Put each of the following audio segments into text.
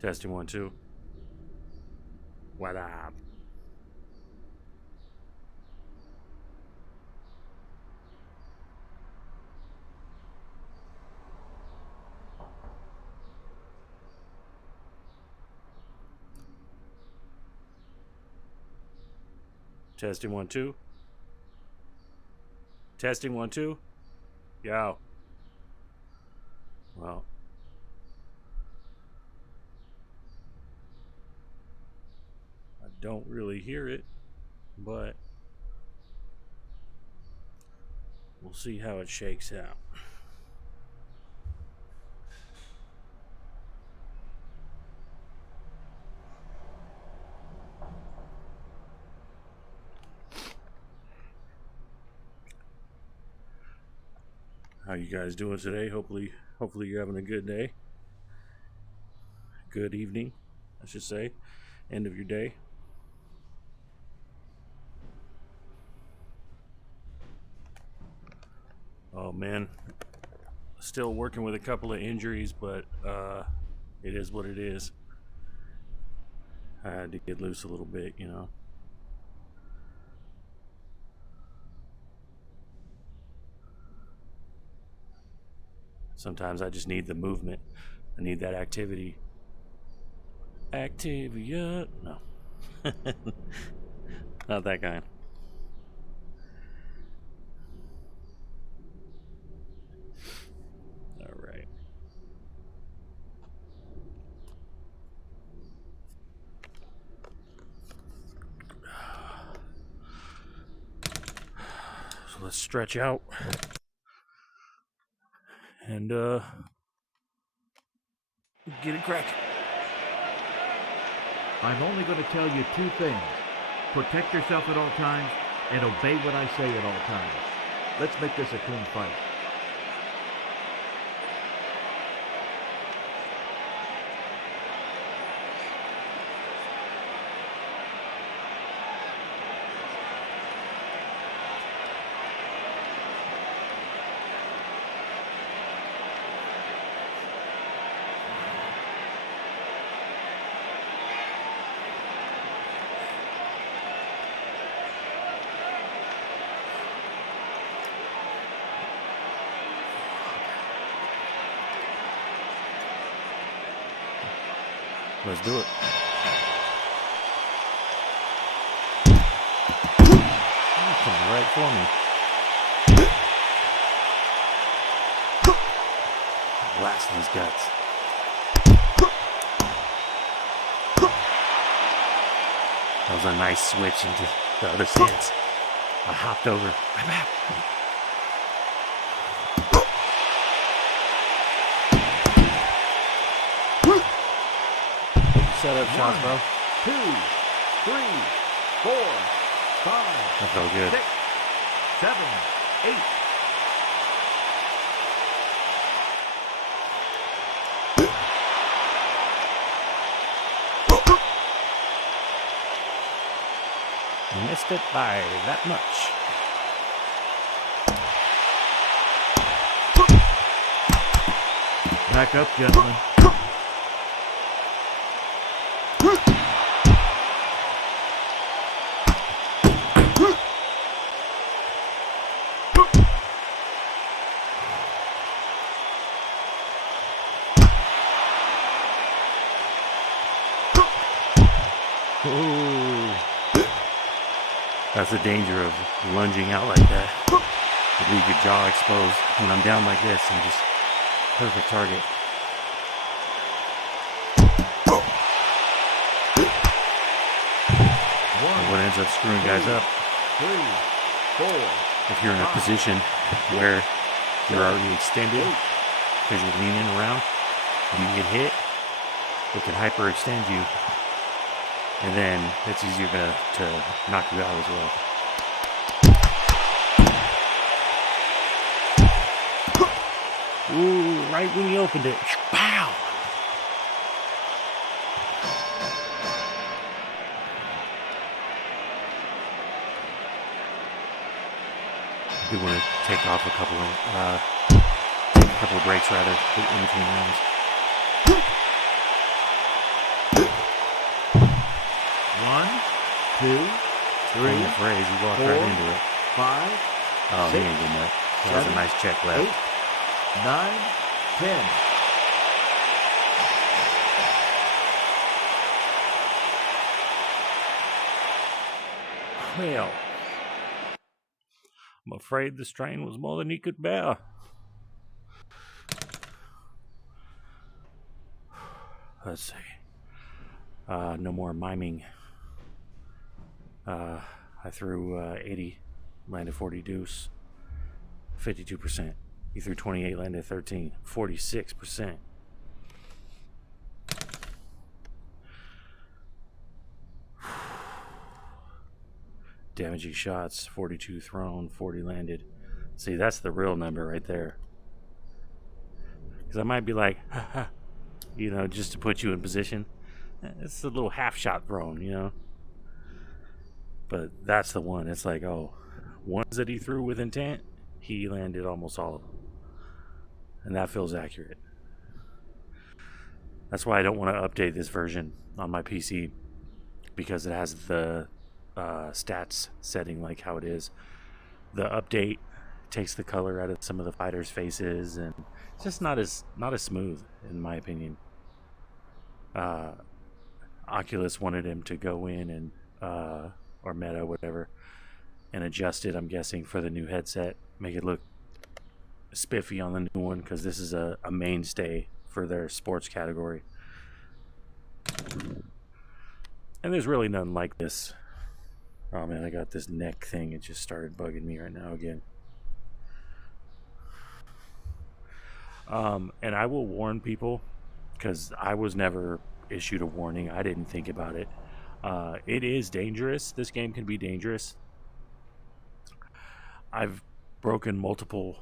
Testing 1 2. What up? Testing 1 2. Testing 1 2. Yo. Well. I don't really hear it, but we'll see how it shakes out. How you guys doing today? Hopefully you're having a good day. Good evening, I should say. End of your day. Oh man, still working with a couple of injuries, but it is what it is. I had to get loose a little bit, you know. Sometimes I just need the movement. I need that activity. Activia. No. Not that kind. All right. So let's stretch out. And get it cracking. I'm only going to tell you two things. Protect yourself at all times and obey what I say at all times. Let's make this a clean fight. Let's do it. That's coming right for me. Blast these guts. That was a nice switch into the other stance. I hopped over. I'm back. Set up shots, bro. 2, 3, 4, 5. That felt good. 6, 7, 8. Missed it by that much. Back up, gentlemen. Ooh. That's the danger of lunging out like that. You leave your jaw exposed. When I'm down like this, I'm just perfect target. And what ends up screwing guys up, 3, 4. if you're in a position where you're already extended because you're leaning around and you get hit, it can hyperextend you. And then it's easier to knock you out as well. Ooh, right when he opened it. Pow! I do want to take off a couple of breaks rather in between rounds. 2, 3, Swing the phrase, he walked 4, right into it. 5, Oh, he 6, ain't getting that. That was a 7, nice check left. 8, 9, 10. Well, I'm afraid the strain was more than he could bear. Let's see. No more miming. I threw 80, landed 40 deuce, 52%. He threw 28, landed 13, 46%. Damaging shots, 42 thrown, 40 landed. See, that's the real number right there. Because I might be like, just to put you in position. It's a little half shot thrown, But that's the one. It's like, ones that he threw with intent, he landed almost all of them. And that feels accurate. That's why I don't want to update this version on my PC, because it has the stats setting like how it is. The update takes the color out of some of the fighters' faces, and it's just not as smooth, in my opinion. Oculus wanted him to go in and or Meta, whatever, and adjust it, I'm guessing, for the new headset, make it look spiffy on the new one, because this is a mainstay for their sports category. And there's really nothing like this. Oh man, I got this neck thing. It just started bugging me right now again. And I will warn people, because I was never issued a warning. I didn't think about it. It is dangerous. This game can be dangerous. I've broken multiple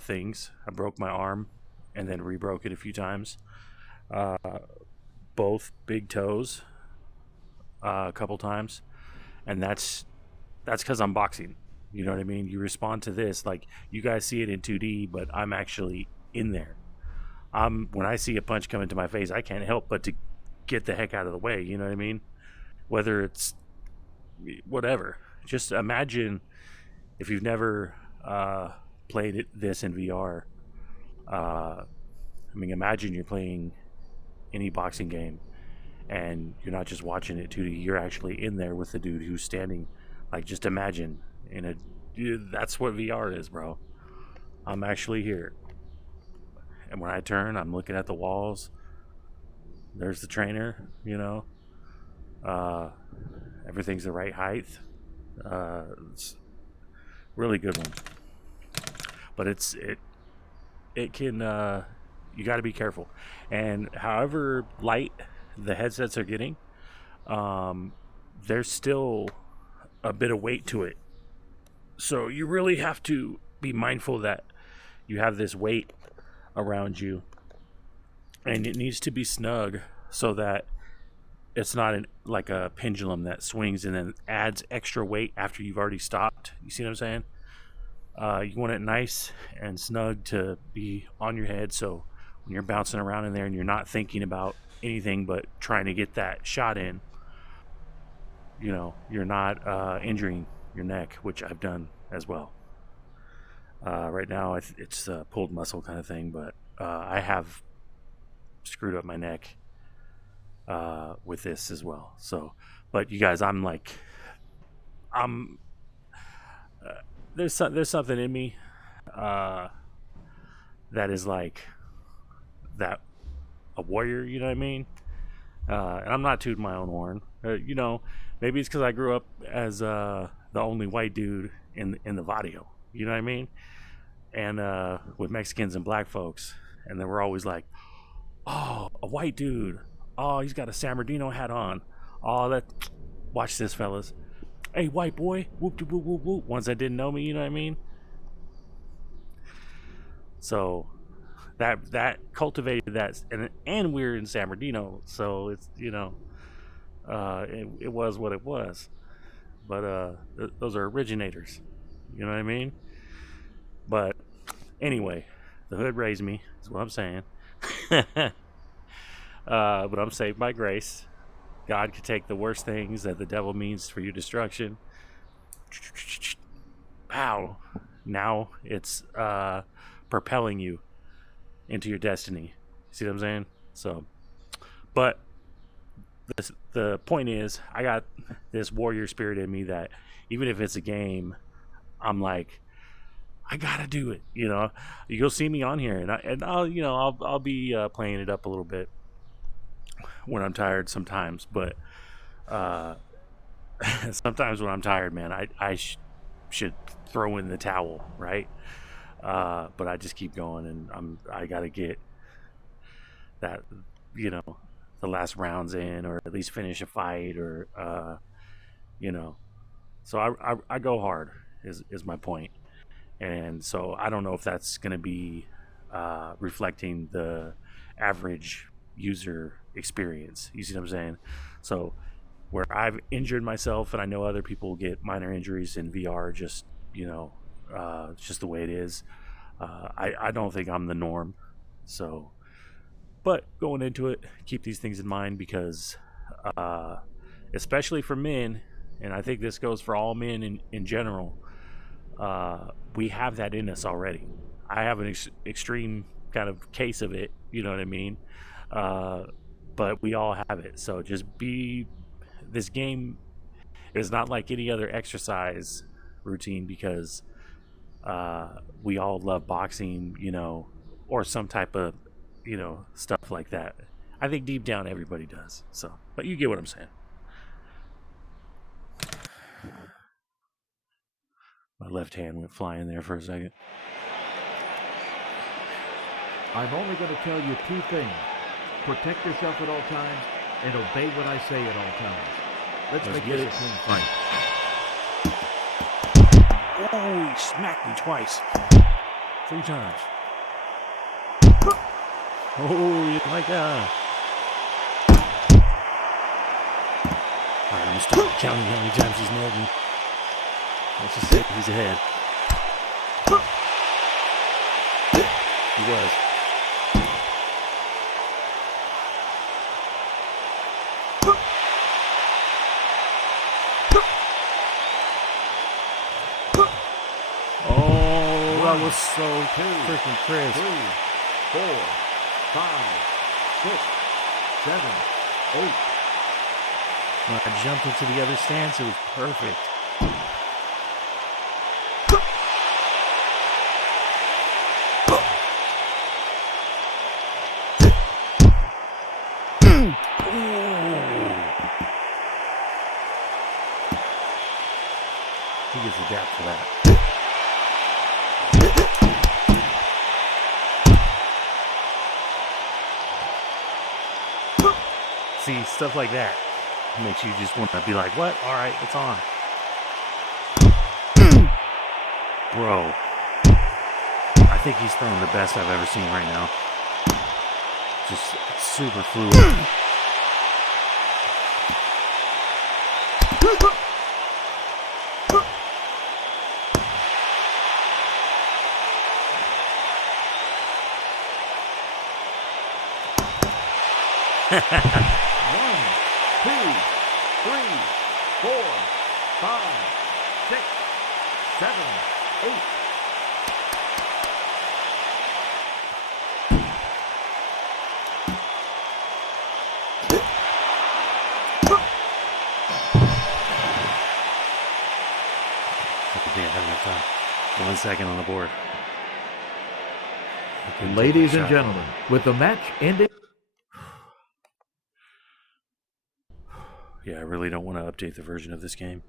things. I broke my arm and then re-broke it a few times. Both big toes a couple times. And that's because I'm boxing. You know what I mean? You respond to this like you guys see it in 2D, but I'm actually in there. When I see a punch come into my face, I can't help but to get the heck out of the way. You know what I mean? Whether it's whatever. Just imagine if you've never played this in VR. Imagine you're playing any boxing game, and you're not just watching it 2D. You're actually in there with the dude who's standing. Like, just imagine that's what VR is, bro. I'm actually here. And when I turn, I'm looking at the walls. There's the trainer, everything's the right height. It's really good one. But it can, you got to be careful. And however light the headsets are getting, there's still a bit of weight to it. So you really have to be mindful that you have this weight around you, and it needs to be snug so that it's not like a pendulum that swings and then adds extra weight after you've already stopped. You see what I'm saying? You want it nice and snug to be on your head, so when you're bouncing around in there and you're not thinking about anything but trying to get that shot in, you're not injuring your neck, which I've done as well. Right now it's a pulled muscle kind of thing, but I have screwed up my neck with this as well. So, but you guys, there's something in me that is like that, a warrior, you know what I mean? And I'm not tooting my own horn. Maybe it's because I grew up as the only white dude in the Vadio. You know what I mean? And with Mexicans and black folks, and they were always like, "Oh, a white dude. Oh, he's got a San Bernardino hat on. Oh, watch this, fellas. Hey, white boy. Whoop de whoop whoop whoop." Ones that didn't know me, you know what I mean? So that cultivated that, and we're in San Bernardino, so it's it was what it was. But those are originators. You know what I mean? But anyway, the hood raised me, is what I'm saying. But I'm saved by grace. God could take the worst things that the devil means for your destruction. Pow. Now it's propelling you into your destiny. See what I'm saying? So, but the point is, I got this warrior spirit in me that even if it's a game, I'm like, I gotta do it. You know, you'll see me on here, and I'll be playing it up a little bit when I'm tired sometimes. But sometimes when I'm tired, man, I should throw in the towel, right? But I just keep going, and I gotta get that, you know, the last rounds in, or at least finish a fight, or you know. So I go hard is my point. And so I don't know if that's going to be reflecting the average user experience. You see what I'm saying? So where I've injured myself, and I know other people get minor injuries in VR, just it's just the way it is. I don't think I'm the norm. So, but going into it, keep these things in mind, because especially for men, and I think this goes for all men in general, we have that in us already. I have an extreme kind of case of it, you know what I mean? But we all have it. So just this game is not like any other exercise routine, because we all love boxing, or some type of, stuff like that. I think deep down everybody does. So, but you get what I'm saying. My left hand went flying there for a second. I'm only going to tell you two things. Protect yourself at all times and obey what I say at all times. Let's make get this it. a clean fight. Oh, he smacked me twice. 3 times. Oh, you like that? All right, I'm going to start counting how many times he's nailed me. Let's just say he's ahead. He was. Oh, that was so freaking crisp. 3, 4, 5, 6, 7, 8. When I jumped into the other stance, it was perfect. He gets a dap for that. See, stuff like that makes you just want to be like, what? All right, it's on. Bro, I think he's throwing the best I've ever seen right now. Just super fluid. One, 2, 3, 4, 5, 6, 7, 8. Can't have enough time. 1 second on the board. Ladies and gentlemen, with the match ending. Yeah, I really don't want to update the version of this game.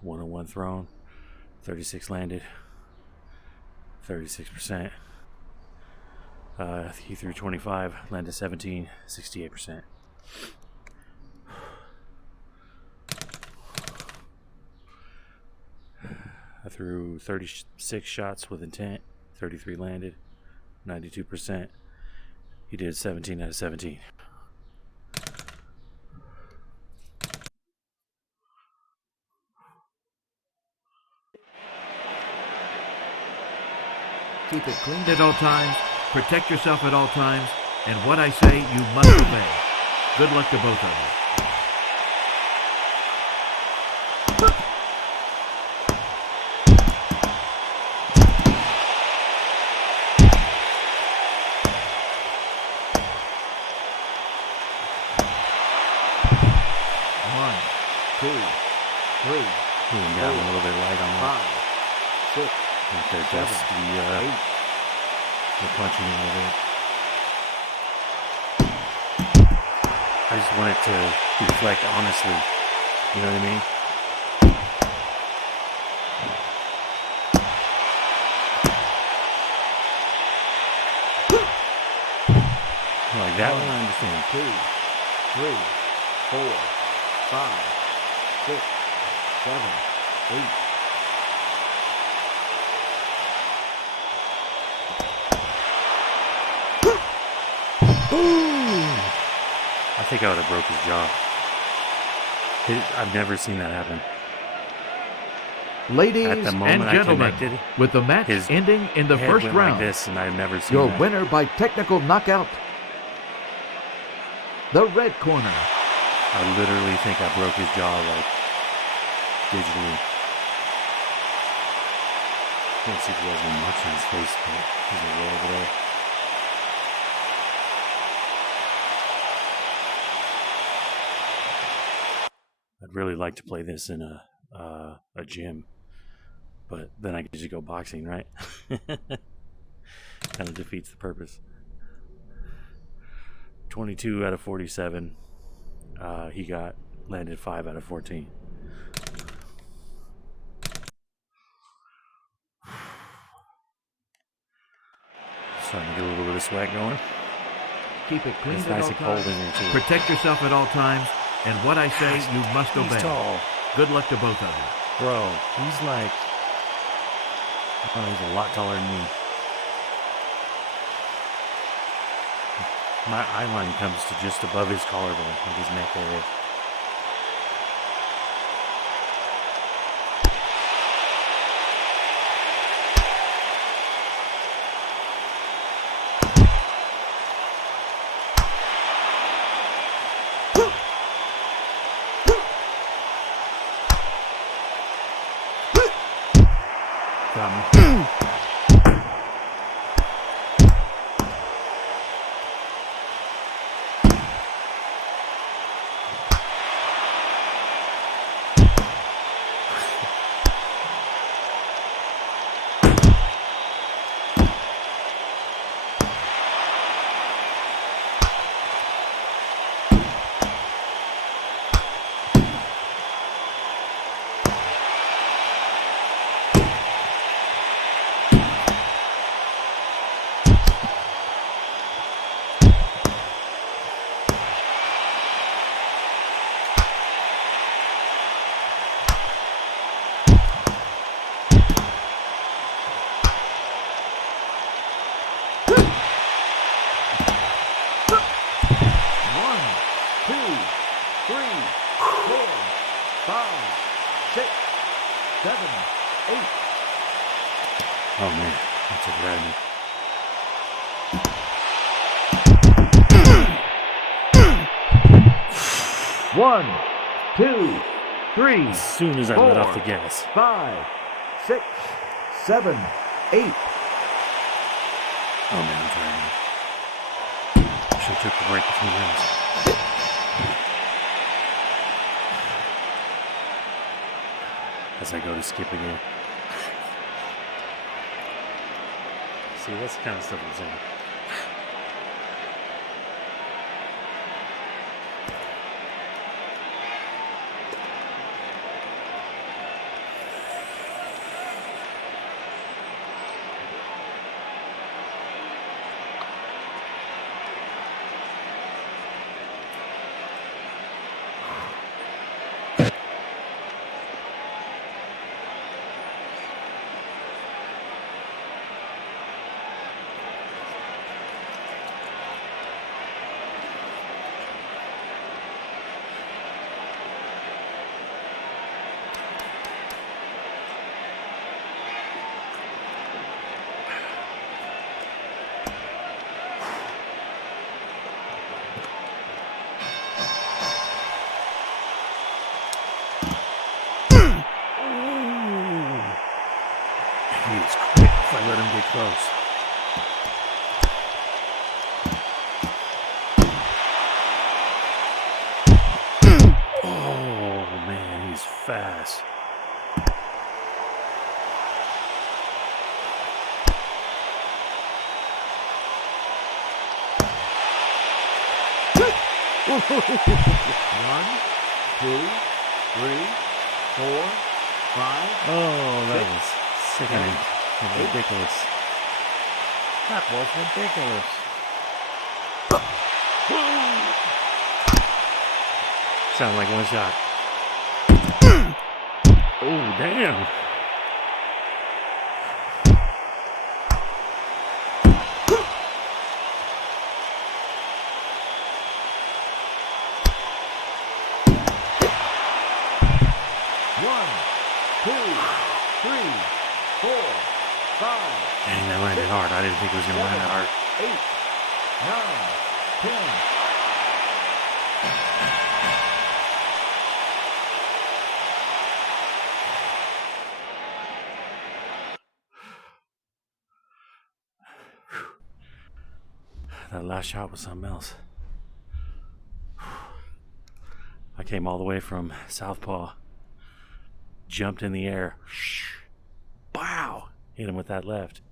One-on-one thrown, 36 landed, 36%. He threw 25, landed 17, 68%. I threw 36 shots with intent, 33 landed, 92%. He did 17 out of 17. Keep it clean at all times Protect yourself at all times, and what I say, you must obey. Good luck to both of you. One, two, three, Even got a little bit light on that. 5, 6, Right there, 7, just 8. the punching a little bit. I just want it to reflect honestly. You know what I mean? Like that one, I understand. 2, 3, 4, 5, 6, 7, 8. Boom! I think I would have broke his jaw. I've never seen that happen. Ladies At the and moment I gentlemen, connected, with the match his ending in the head first went round, like this, and I've never seen your that. winner by technical knockout, the red corner. I literally think I broke his jaw, like, digitally. Can't see if he has any marks on his face, but he's way over there. I'd really like to play this in a gym, but then I could just go boxing, right? Kind of defeats the purpose. 22 out of 47. He landed 5 out of 14. Starting to get a little bit of sweat going. Keep it clean It's at nice all and cold times. in here too. Protect yourself at all times, and what I say, you must He's obey. tall. Good luck to both of you. Bro, he's like, oh, he's a lot taller than me. My eye line comes to just above his collarbone, like his neck area. Got me. Oh man, that took it out of me. One, two, three, As soon as I let off the gas. 5, 6, 7, 8. Oh man, I'm tired now. Should have took the break between rounds. As I go to skip again. See, that's the kind of stuff I'm saying. close. Oh man, he's fast. One, two, three, 4, 5. Oh, that was sickening. Ridiculous. That was ridiculous. Sound like one shot. Oh, damn. One, two, three, 4, 5. Dang, that landed hard. I didn't think it was going to land that hard. 8, 9, 10. That last shot was something else. I came all the way from Southpaw, jumped in the air, wow, hit him with that left.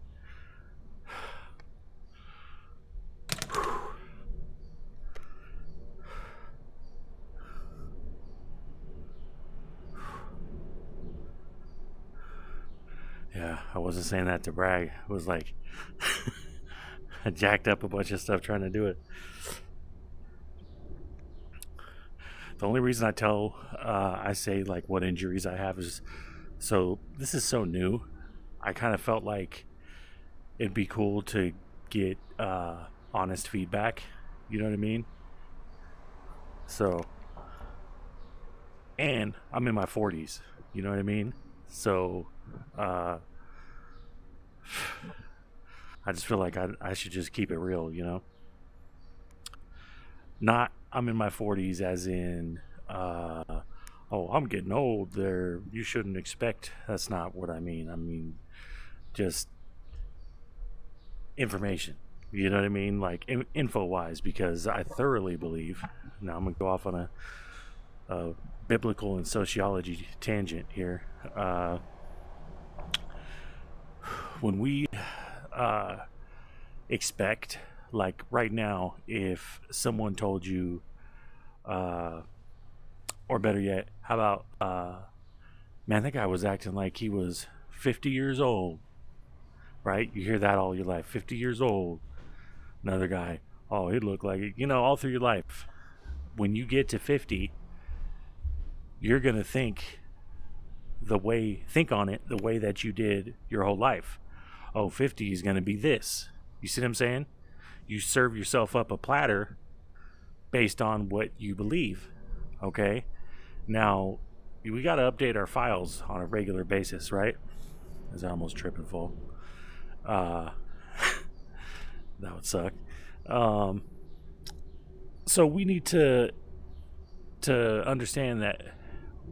Yeah, I wasn't saying that to brag. It was like I jacked up a bunch of stuff trying to do it. The only reason I say like what injuries I have is so this is so new. I kind of felt like it'd be cool to get honest feedback. You know what I mean? So, and I'm in my 40s. You know what I mean? So, I just feel like I should just keep it real, you know? Not I'm in my 40s as in, oh, I'm getting old there. You shouldn't expect. That's not what I mean. I mean, just information. You know what I mean? Like info-wise, because I thoroughly believe. Now I'm going to go off on a biblical and sociology tangent here. When we expect, like right now, if someone told you, or better yet, how about, man, that guy was acting like he was 50 years old, right? You hear that all your life, 50 years old. Another guy, oh, he looked like it, you know, all through your life. When you get to 50, you're going to think on it the way that you did your whole life. Oh, 50 is going to be this. You see what I'm saying? You serve yourself up a platter based on what you believe. Okay? Now, we got to update our files on a regular basis, right? As I almost trip and fall. That would suck. So we need to understand that,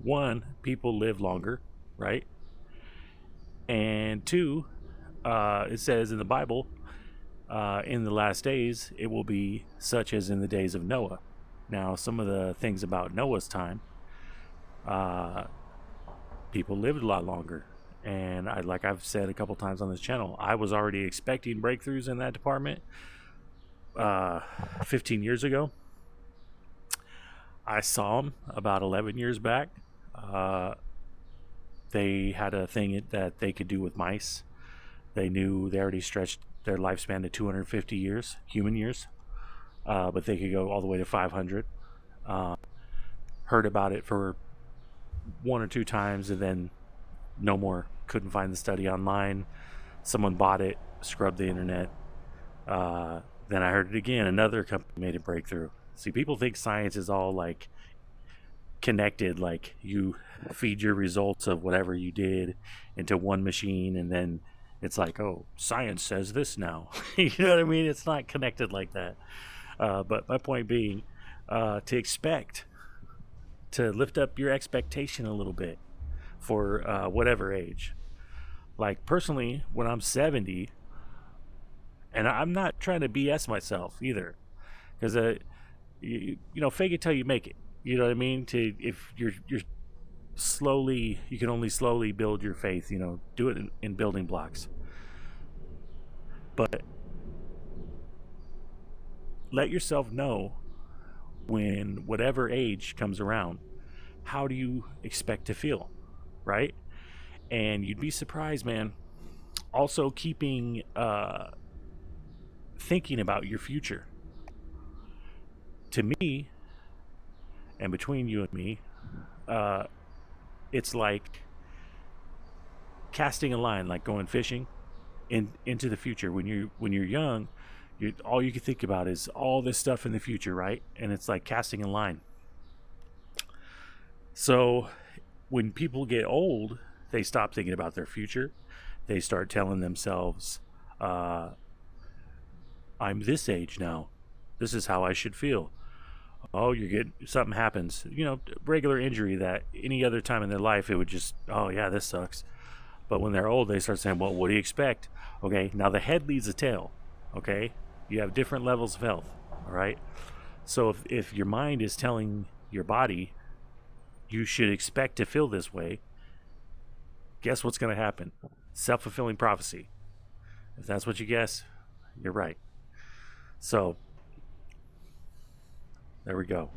one, people live longer, right? And two, it says in the Bible, in the last days, it will be such as in the days of Noah. Now, some of the things about Noah's time, people lived a lot longer. And like I've said a couple times on this channel, I was already expecting breakthroughs in that department 15 years ago. I saw them about 11 years back. They had a thing that they could do with mice. They knew they already stretched their lifespan to 250 years, human years, but they could go all the way to 500. Heard about it for 1 or 2 times and then no more. Couldn't find the study online. Someone bought it, scrubbed the internet. Then I heard it again. Another company made a breakthrough. See, people think science is all like connected, like you feed your results of whatever you did into one machine and then it's like, oh, science says this now. You know what I mean? It's not connected like that. But my point being, to lift up your expectation a little bit for whatever age. Like personally, when I'm 70, And I'm not trying to BS myself either, because you know, fake it till you make it. You know what I mean? If you're slowly, you can only slowly build your faith. You know, do it in building blocks. But let yourself know when whatever age comes around, how do you expect to feel, right? And you'd be surprised, man. Also, keeping thinking about your future. To me, and between you and me, it's like casting a line, like going fishing into the future. When you're young, all you can think about is all this stuff in the future, right? And it's like casting a line. So when people get old, they stop thinking about their future. They start telling themselves, I'm this age now. This is how I should feel. Oh, you're getting, something happens. You know, regular injury that any other time in their life, it would just, oh yeah, this sucks. But when they're old, they start saying, well, what do you expect? Okay, now the head leads the tail. Okay, you have different levels of health. All right. So if your mind is telling your body you should expect to feel this way, guess what's going to happen? Self-fulfilling prophecy. If that's what you guess, you're right. So there we go.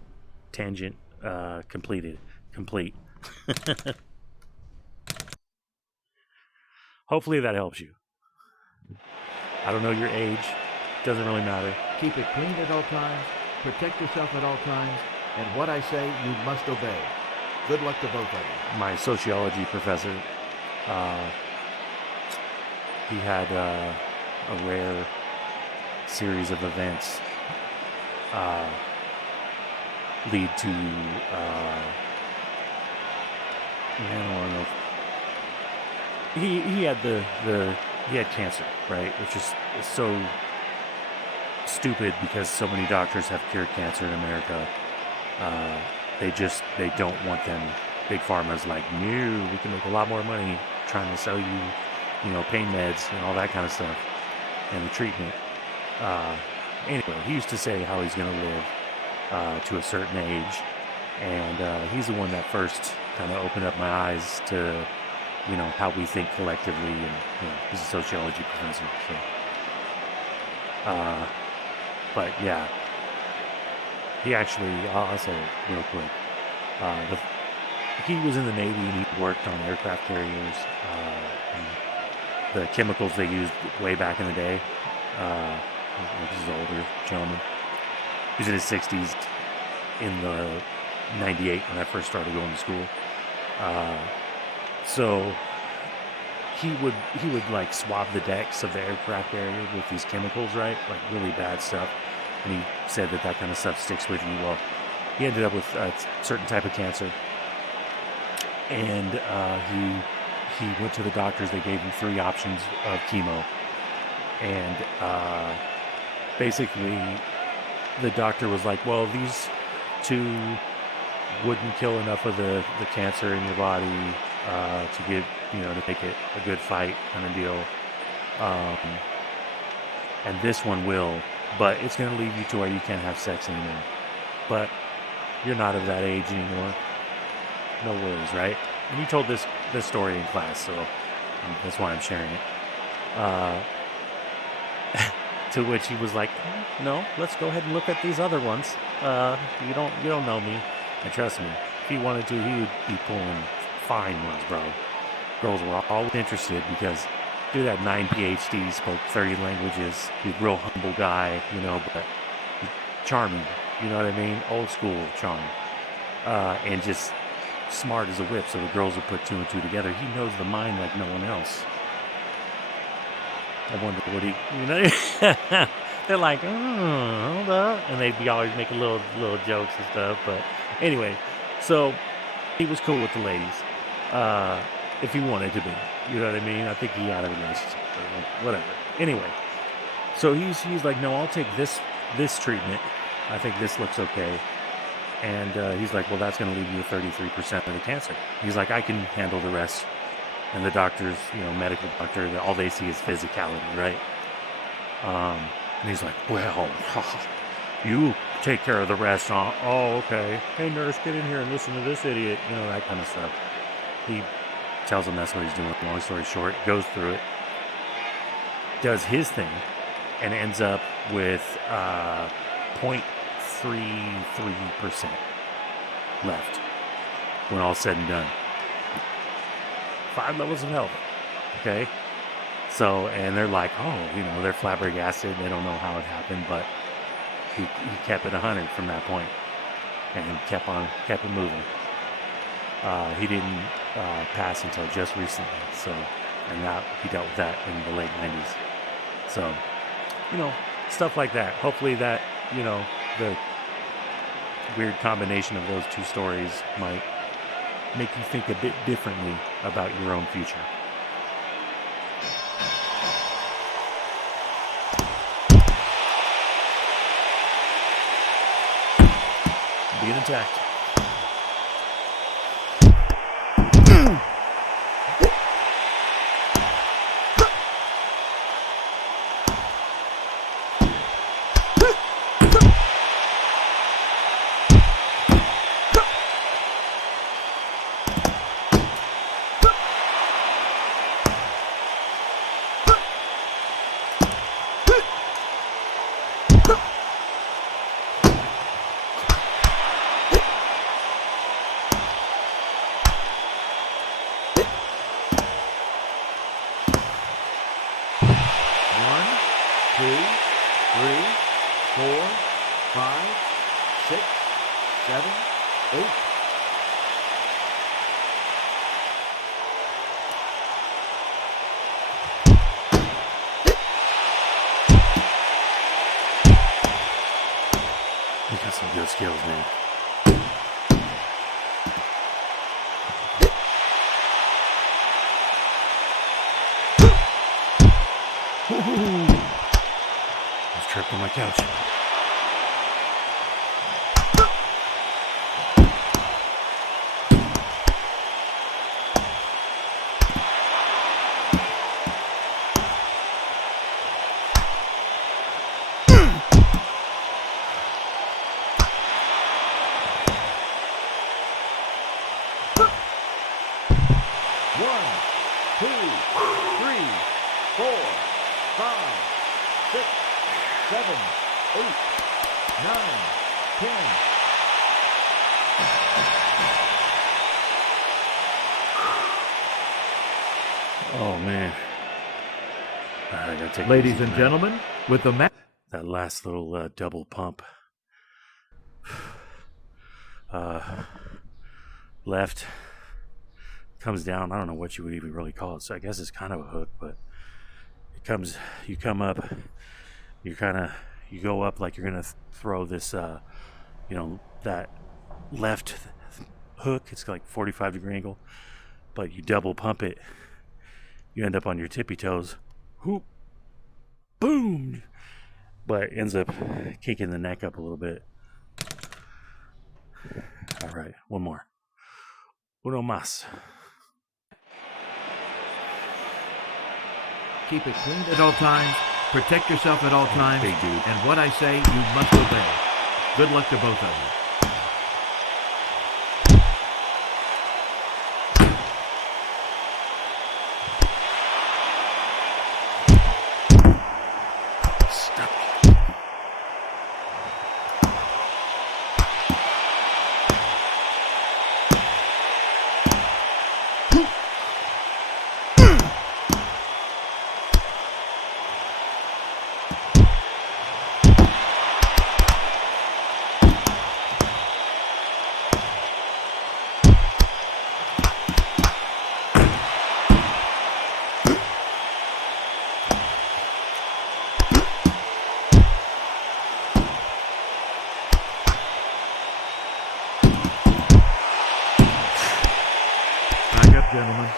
Tangent complete. Hopefully that helps you. I don't know your age. Doesn't really matter. Keep it clean at all times, protect yourself at all times, and what I say you must obey. Good luck to both of you. My sociology professor, he had a rare series of events lead to I don't know. He had he had cancer, right? Which is so stupid because so many doctors have cured cancer in America. They don't want them. Big pharma's like, no, we can make a lot more money trying to sell you, you know, pain meds and all that kind of stuff and the treatment. Anyway, he used to say how he's going to live to a certain age, and he's the one that first kind of opened up my eyes to, you know, how we think collectively, and you know, he's a sociology professor. So, but yeah, he actually, I'll say it real quick. He was in the Navy and he worked on aircraft carriers. And the chemicals they used way back in the day. This is an older gentleman. He's in his 60s. In the 98 when I first started going to school. So he would like swab the decks of the aircraft carrier with these chemicals, right? Like really bad stuff. And he said that kind of stuff sticks with you. Well, he ended up with a certain type of cancer. And he went to the doctors. They gave him 3 options of chemo. And basically the doctor was like, well, these 2 wouldn't kill enough of the cancer in your body to give, you know, to make it a good fight kind of deal. And this one will, but it's going to lead you to where you can't have sex anymore. But you're not of that age anymore. No worries, right? And you told this story in class, so that's why I'm sharing it. To which he was like, no, let's go ahead and look at these other ones. You don't know me. And trust me, if he wanted to, he would be pulling fine ones, bro. Girls were all interested because dude had 9 PhDs, spoke 30 languages. He's a real humble guy, you know, but charming. You know what I mean? Old school charm. And just smart as a whip, so the girls would put 2 and 2 together. He knows the mind like no one else. I wonder what he, you know, they're like, hold up, and they'd be always making little jokes and stuff. But anyway, so he was cool with the ladies, if he wanted to be. You know what I mean? I think he had a relationship, or whatever. Anyway, so he's like, no, I'll take this treatment. I think this looks okay. And he's like, well, that's going to leave you 33% of the cancer. He's like, I can handle the rest. And the doctors, you know, medical doctor, all they see is physicality, right? And he's like, well, you take care of the rest, huh? Oh, okay. Hey, nurse, get in here and listen to this idiot. You know, that kind of stuff. He tells him that's what he's doing. Long story short, goes through it, does his thing, and ends up with 0.33% left when all's said and done. 5 levels of health. Okay? So, and they're like, oh, you know, they're flabbergasted. They don't know how it happened, but he kept it 100 from that point and kept it moving. He didn't pass until just recently. So, and that he dealt with that in the late 90s. So, you know, stuff like that. Hopefully that, you know, the weird combination of those two stories might make you think a bit differently about your own future. Being attacked. You got some good skills, man. Ooh. I was tripped on my couch. Oh man. I gotta take Ladies and gentlemen, with the that last little double pump. Left comes down. I don't know what you would even really call it. So I guess it's kind of a hook, but it comes. You come up. You go up like you're gonna throw this. You know, that left hook. It's like 45-degree angle, but you double pump it. You end up on your tippy toes. Whoop, boom. But it ends up kicking the neck up a little bit. All right, one more. Uno más. Keep it clean at all times. Protect yourself at all times. Big dude. And what I say, you must obey. Good luck to both of you. Gentlemen.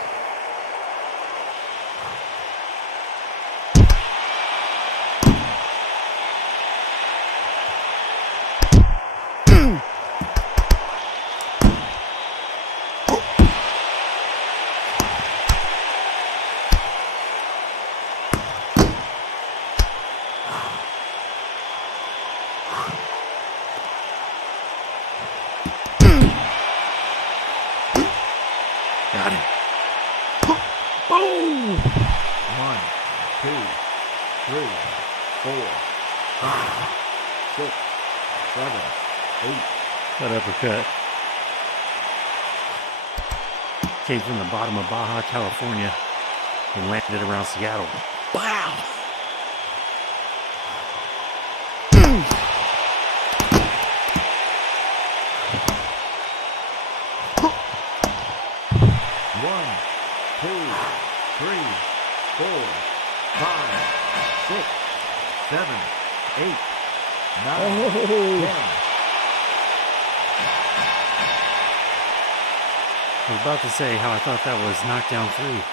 4, 5, 6, 7, 8. That uppercut came from the bottom of Baja, California, and landed around Seattle. Wow! One, 2, 3, 4, 5, 6, 7, 8, 9, 10. I was about to say how I thought that was knockdown 3,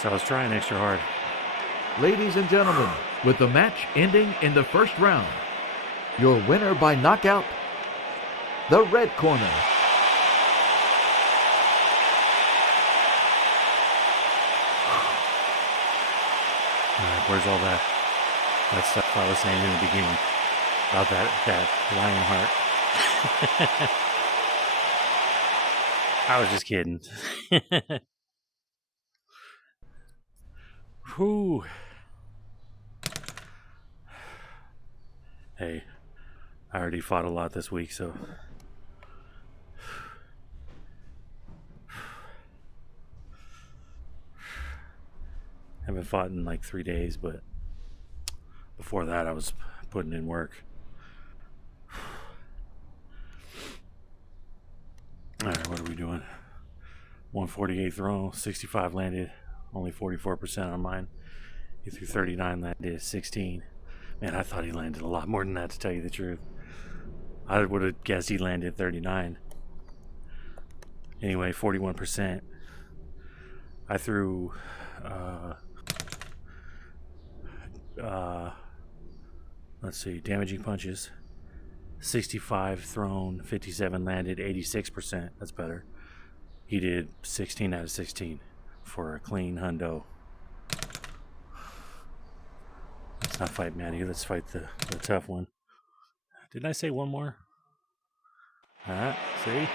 so I was trying extra hard. Ladies and gentlemen, with the match ending in the first round, your winner by knockout, the red corner. Alright, where's all that stuff I was saying in the beginning about that lion heart? I was just kidding. Whew. Hey, I already fought a lot this week, so haven't fought in like 3 days, but before that I was putting in work. Alright, what are we doing? 148 thrown, 65 landed, only 44% on mine. He threw 39, landed 16. Man, I thought he landed a lot more than that, to tell you the truth. I would have guessed he landed 39. Anyway, 41%. I threw let's see, damaging punches. 65 thrown, 57 landed, 86%. That's better. He did 16 out of 16 for a clean hundo. Let's not fight Maddie. Let's fight the tough one. Didn't I say one more? See?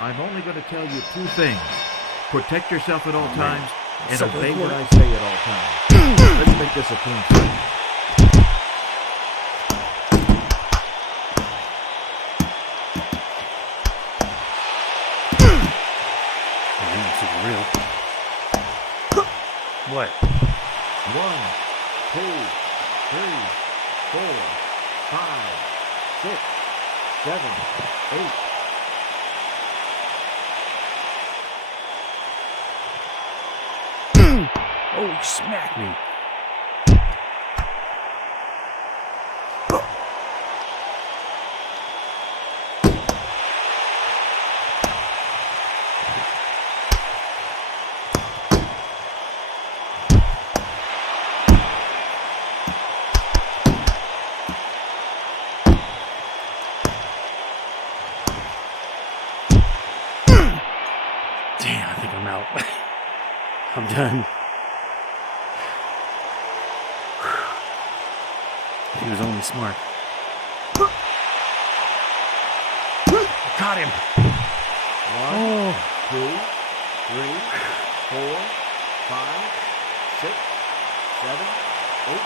I'm only going to tell you 2 things. Protect yourself at all times and Something obey what I worked. say at all times. Let's make this a clean fight. Super real. What? 1, 2, 3, 4, 5, 6, 7, 8. Oh, he smacked me. Damn, I think I'm out. I'm done. He was only smart. Caught him. 1, 2, 3, 4, 5, 6, 7, 8.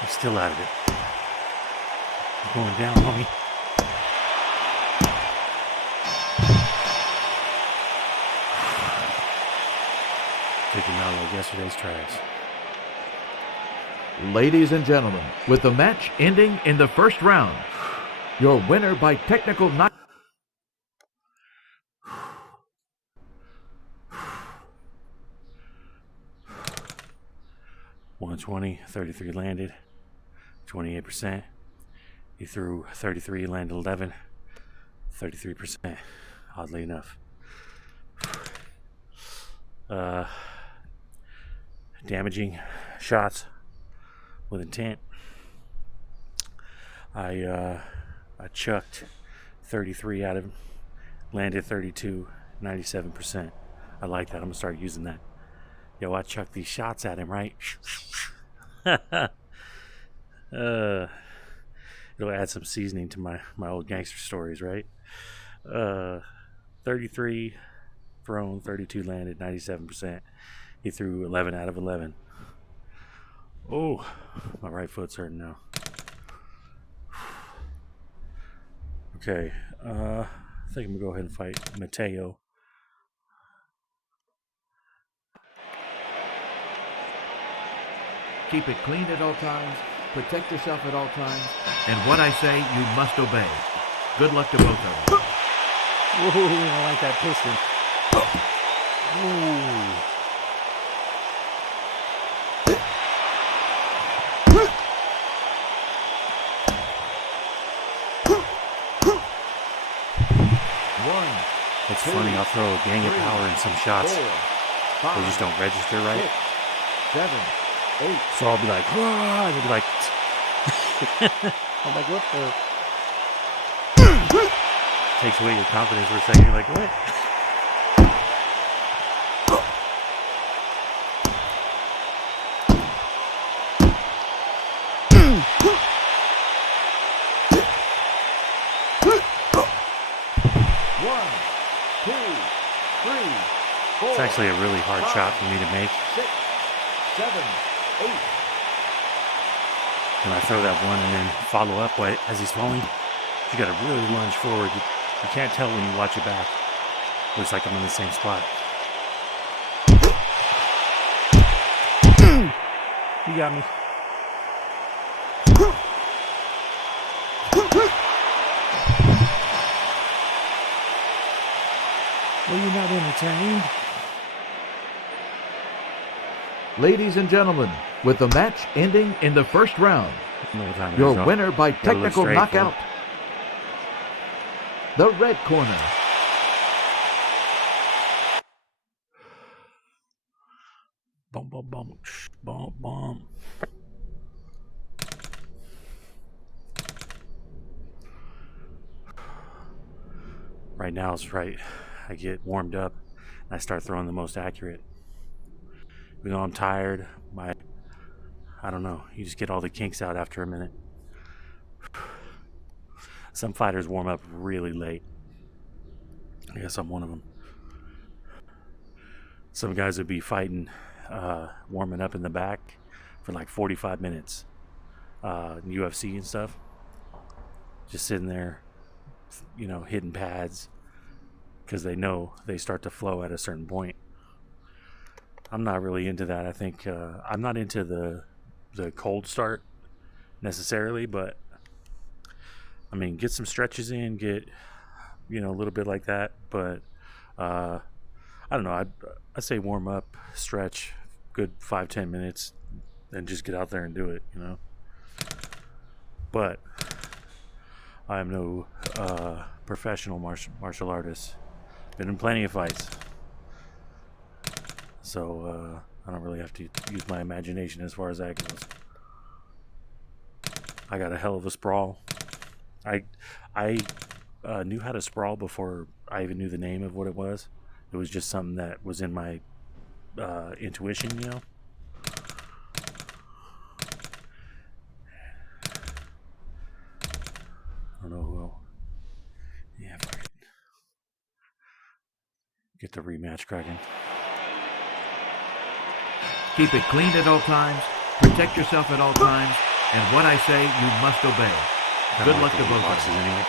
He's still out of it. He's going down, homie. Took him out like yesterday's trash. Ladies and gentlemen, with the match ending in the first round, your winner by technical knock. 120, 33 landed, 28%. He threw 33, landed 11, 33%, oddly enough. Damaging shots with intent. I chucked 33 out of him, landed 32, 97%. I like that. I'm gonna start using that. Yo, I chucked these shots at him, right? it'll add some seasoning to my old gangster stories, right? 33 thrown, 32 landed, 97%. He threw 11 out of 11. Oh, my right foot's hurting now. Okay, I think I'm gonna go ahead and fight Mateo. Keep it clean at all times, protect yourself at all times, and what I say you must obey. Good luck to both of you. Ooh, I like that piston. Ooh. It's funny, I'll throw a gang of power in some shots. They just don't register right. 6, 7, 8. So I'll be like, whoa, and they'll be like, I'm like, what the? Takes away your confidence for a second. You're like, what? It's actually a really hard shot for me to make. 6, 7, 8. When I throw that one and then follow up as he's falling, you got to really lunge forward. You can't tell when you watch it back. Looks like I'm in the same spot. You got me. Were you not entertained? Ladies and gentlemen, with the match ending in the first round, your winner by technical knockout, the red corner. Bum, bum, bum, bum, bum. Right now is right. I get warmed up and I start throwing the most accurate. Even though I'm tired, I don't know, you just get all the kinks out after a minute. Some fighters warm up really late. I guess I'm one of them. Some guys would be fighting, warming up in the back for like 45 minutes. UFC and stuff. Just sitting there, hitting pads because they know they start to flow at a certain point. I'm not really into that. I think I'm not into the cold start necessarily, but I mean, get some stretches in, get a little bit like that. But I don't know. I say warm up, stretch, good 5-10 minutes, and just get out there and do it. But I am no professional martial artist. Been in plenty of fights. So I don't really have to use my imagination as far as that goes. I got a hell of a sprawl. I knew how to sprawl before I even knew the name of what it was. It was just something that was in my intuition, I don't know who else. Yeah, fuck it. Get the rematch cracking. Keep it clean at all times, protect yourself at all times, and what I say you must obey. Good luck to both of you. Anyway.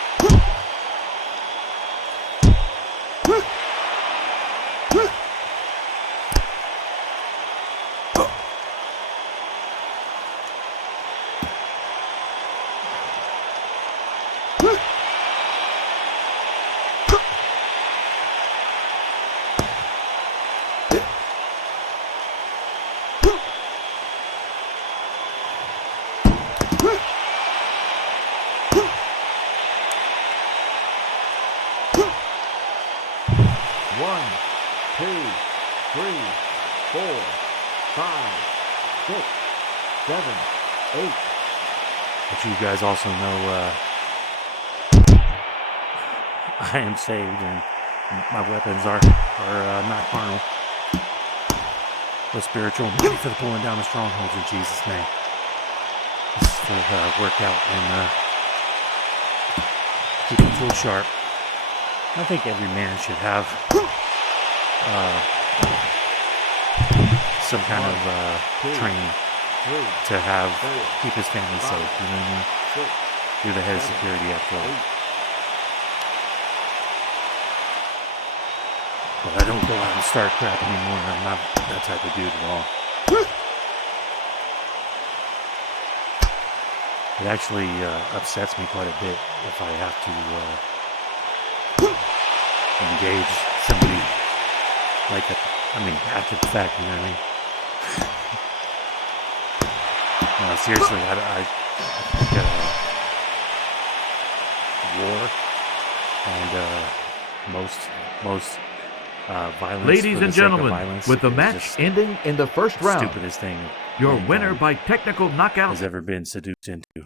1, 2, 3, 4, 5, 6, 7, 8. But you guys also know I am saved and my weapons are not carnal, but spiritual, ready for the pulling down the strongholds in Jesus' name. This is for workout and keep the tool sharp. I think every man should have some kind of training to have keep his family safe. You know what I mean? You're the head of security after all. But I don't go out and start crap anymore. I'm not that type of dude at all. It actually upsets me quite a bit if I have to engage somebody like after the fact, you know what I mean? No, seriously, I think war and most violence. Ladies and gentlemen, with the match ending in the first round, stupidest thing your winner by technical knockout has ever been seduced into.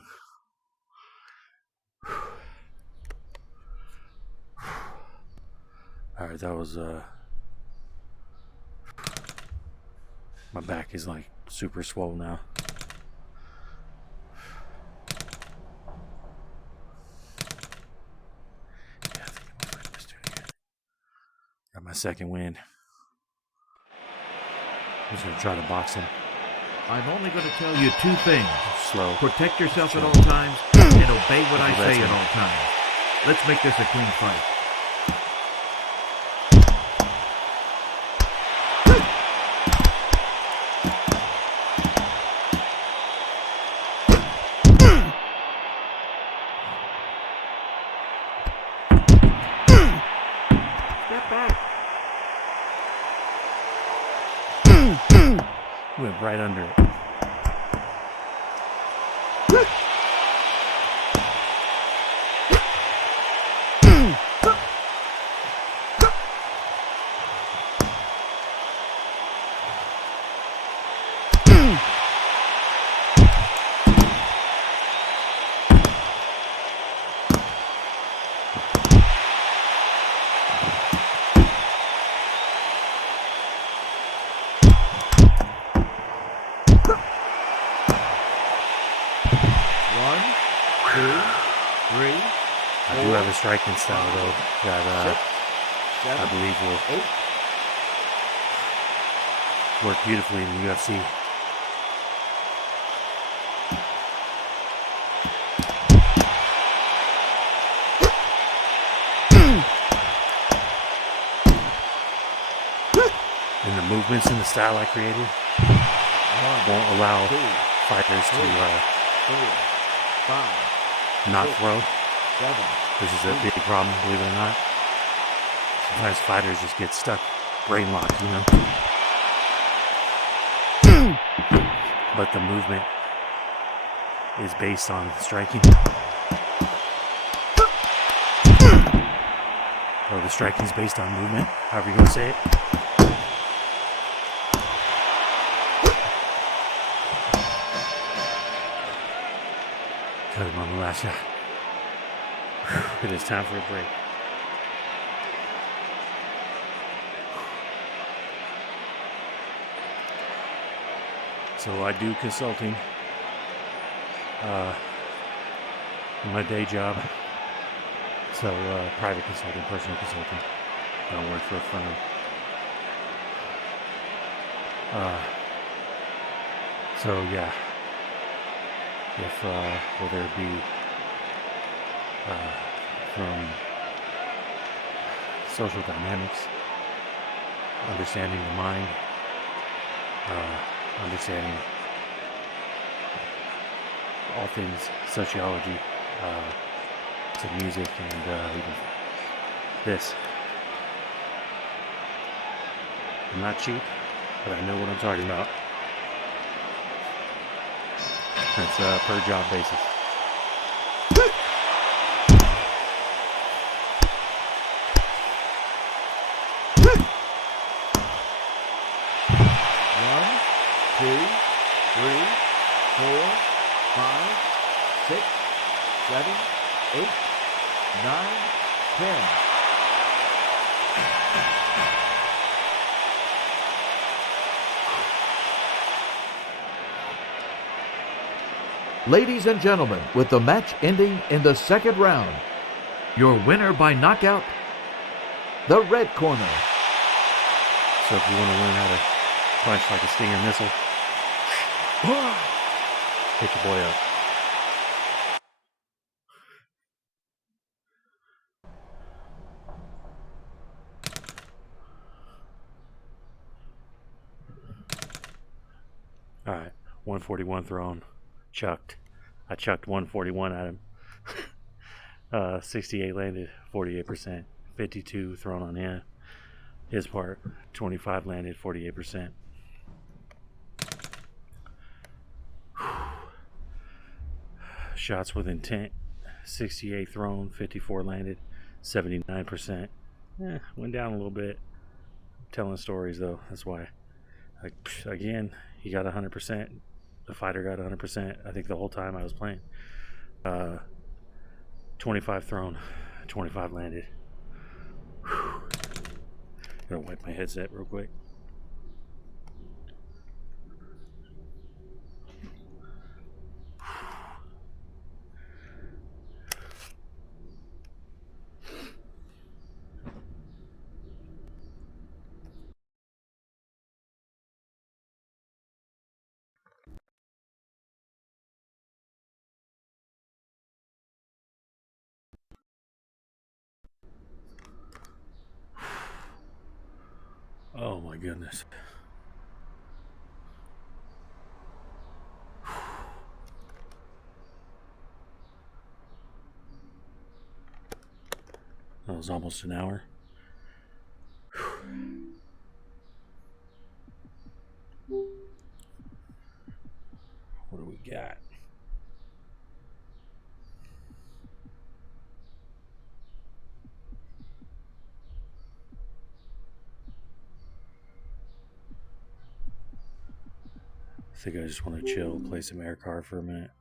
All right, that was my back is like super swollen now. Yeah, I think I'm gonna just do it again. Got my second win. I'm just gonna try to box him. I'm only going to tell you two things. Slow. Protect yourself at all times and obey what I say at all times. Let's make this a clean fight. Step back. Went right under it. I do have a striking style though that I believe will work beautifully in the UFC. And the movements and the style I created won't allow fighters to not throw. This is a big problem, believe it or not. Sometimes fighters just get stuck, brain locked, you know. But the movement is based on striking. Or the striking is based on movement, however you want to say it. Cut him on the last shot. It is time for a break. So I do consulting in my day job. So private consulting, personal consulting. I don't work for a firm. So yeah, if whether it be from social dynamics, understanding the mind, understanding all things sociology, to music, and even this. I'm not cheap, but I know what I'm talking about. That's per job basis. Ladies and gentlemen, with the match ending in the second round, Your winner by knockout, the red corner. So if you want to learn how to punch like a Stinger missile, hit your boy up. All right, 141 thrown, chucked. I chucked 141 at him. 68 landed, 48%. 52 thrown on him. His part, 25 landed, 48%. Shots with intent, 68 thrown, 54 landed, 79%. Went down a little bit. I'm telling stories though, that's why. Like, again, he got 100%. The fighter got 100%. I think the whole time I was playing. 25 thrown, 25 landed. Whew. Gotta wipe my headset real quick. Oh my goodness. That was almost an hour. What do we got? I think I just want to chill, play some AirCar for a minute.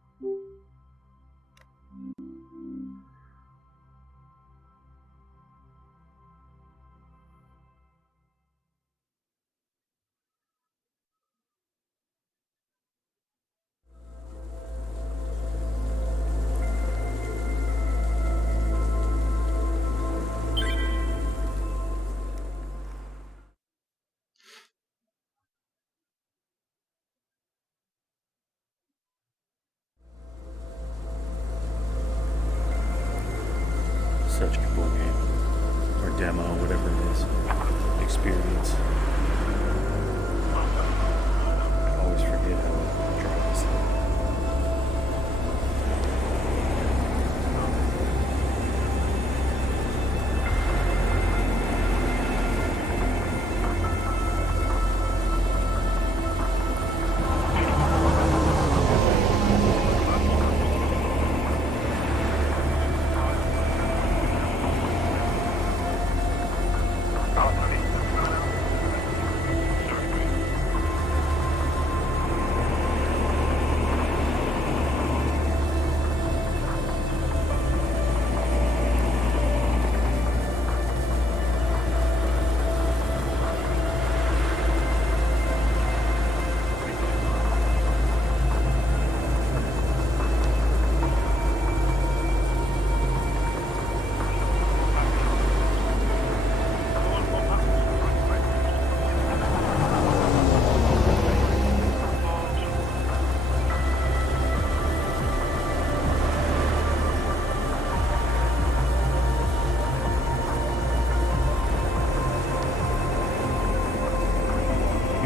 Such a cool game. Or demo, whatever it is. Experience. I always forget how to drive this thing.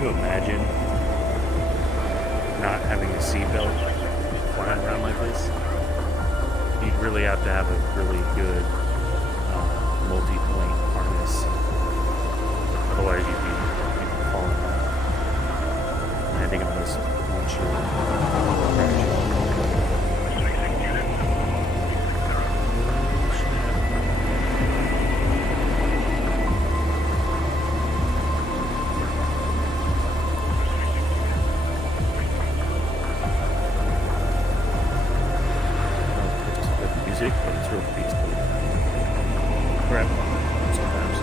Imagine not having a seatbelt flying around like this. You'd really have to have a really good multi-point harness. Otherwise, you'd be falling off, landing on this windshield, crashing. But it's real peaceful. Crap. Sometimes.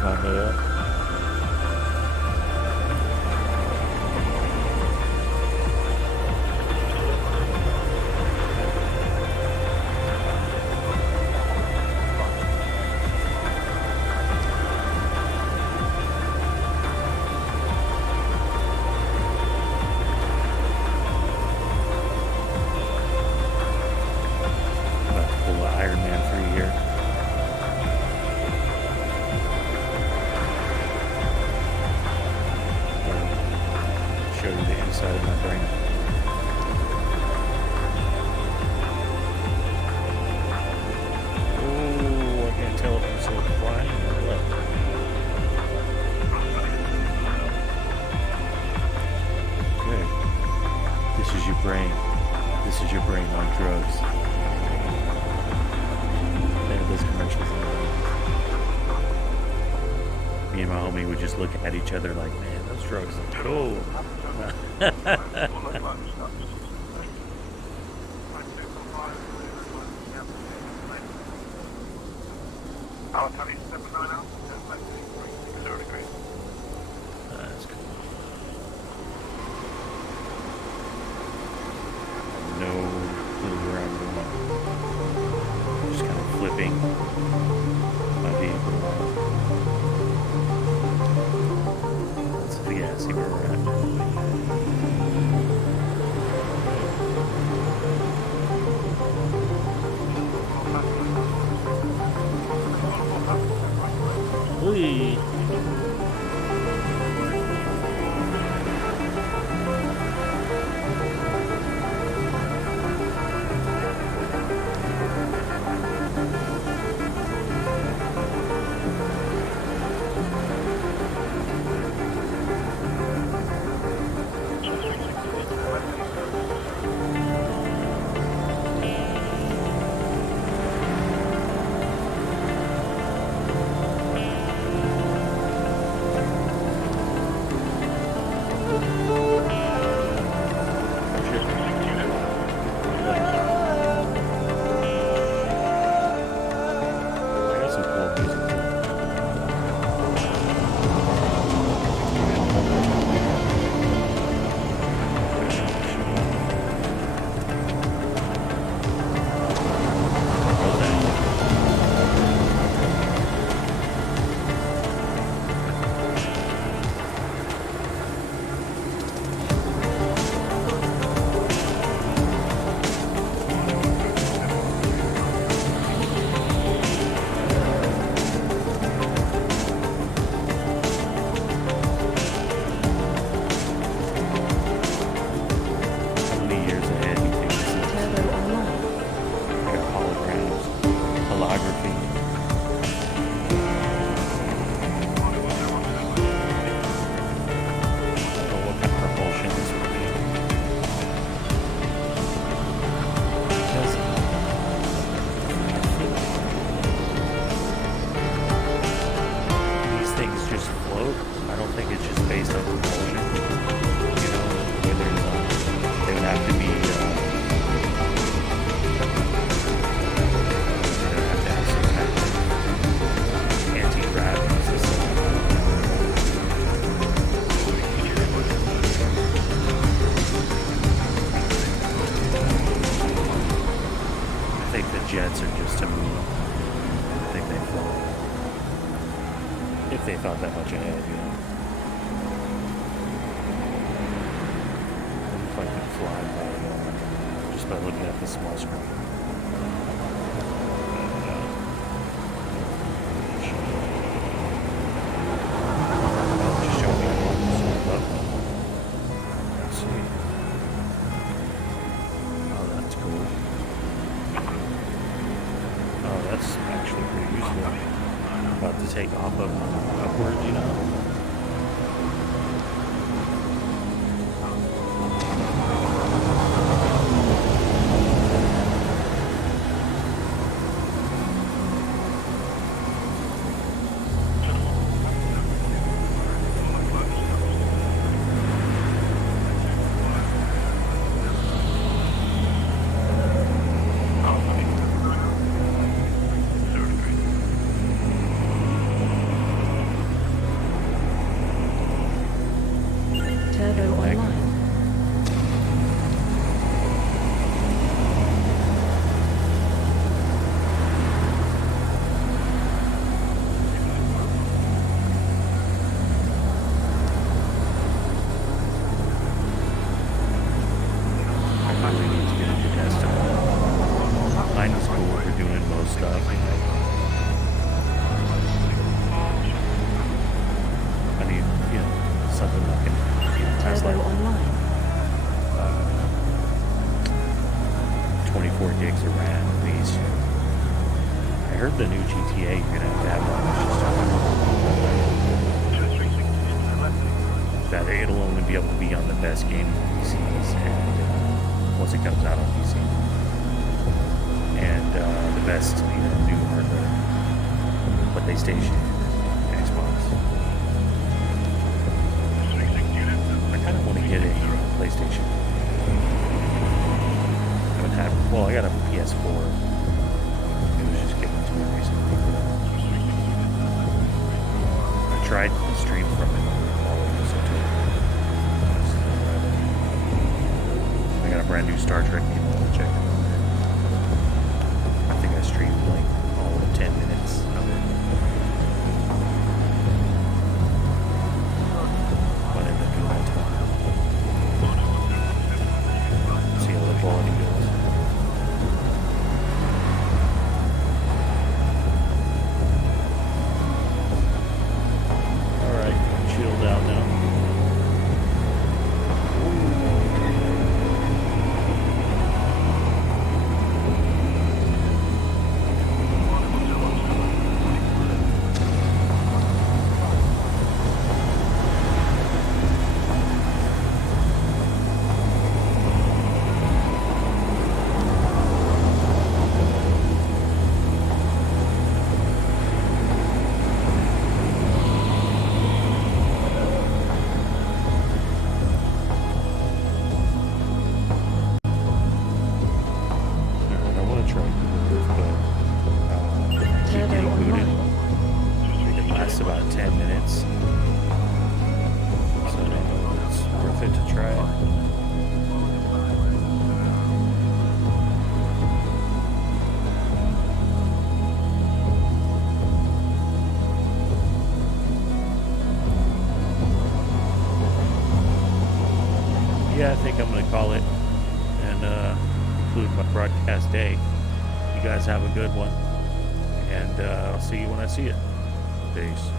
climb it up. About to pull an Iron Man for a year. Show you the inside of my brain. Oh, I can't tell if I'm still flying or what. Okay. This is your brain. This is your brain on drugs. They have those commercials in there. Me and my homie would just look at each other like, man, those drugs look cool. That's cool. No clue where I'm going. Just kind of flipping my vehicle around. So yeah, see where we're at. Whee! jets are just to move. I think they fly. If they thought that much ahead, you know. If I could fly by, just by looking at the small screen. Take off of upward, you know. heard the new GTA you're gonna have to have that it'll only be able to be on the best gaming PCs and once it comes out on PC. And the best, new hardware, PlayStation, Xbox. I kind of want to get a PlayStation. Well, I got a PS4. It was just given to me recently. I tried to stream from it all over I got a brand new Star Trek game I want to check out. I think I streamed like all of 10 minutes of it. But I ended up doing that tomorrow. See how the quality goes. Out now. About 10 minutes, so I don't know if it's worth it to try it. Yeah, I think I'm going to call it and conclude my broadcast day. You guys have a good one, and I'll see you when I see you. Peace.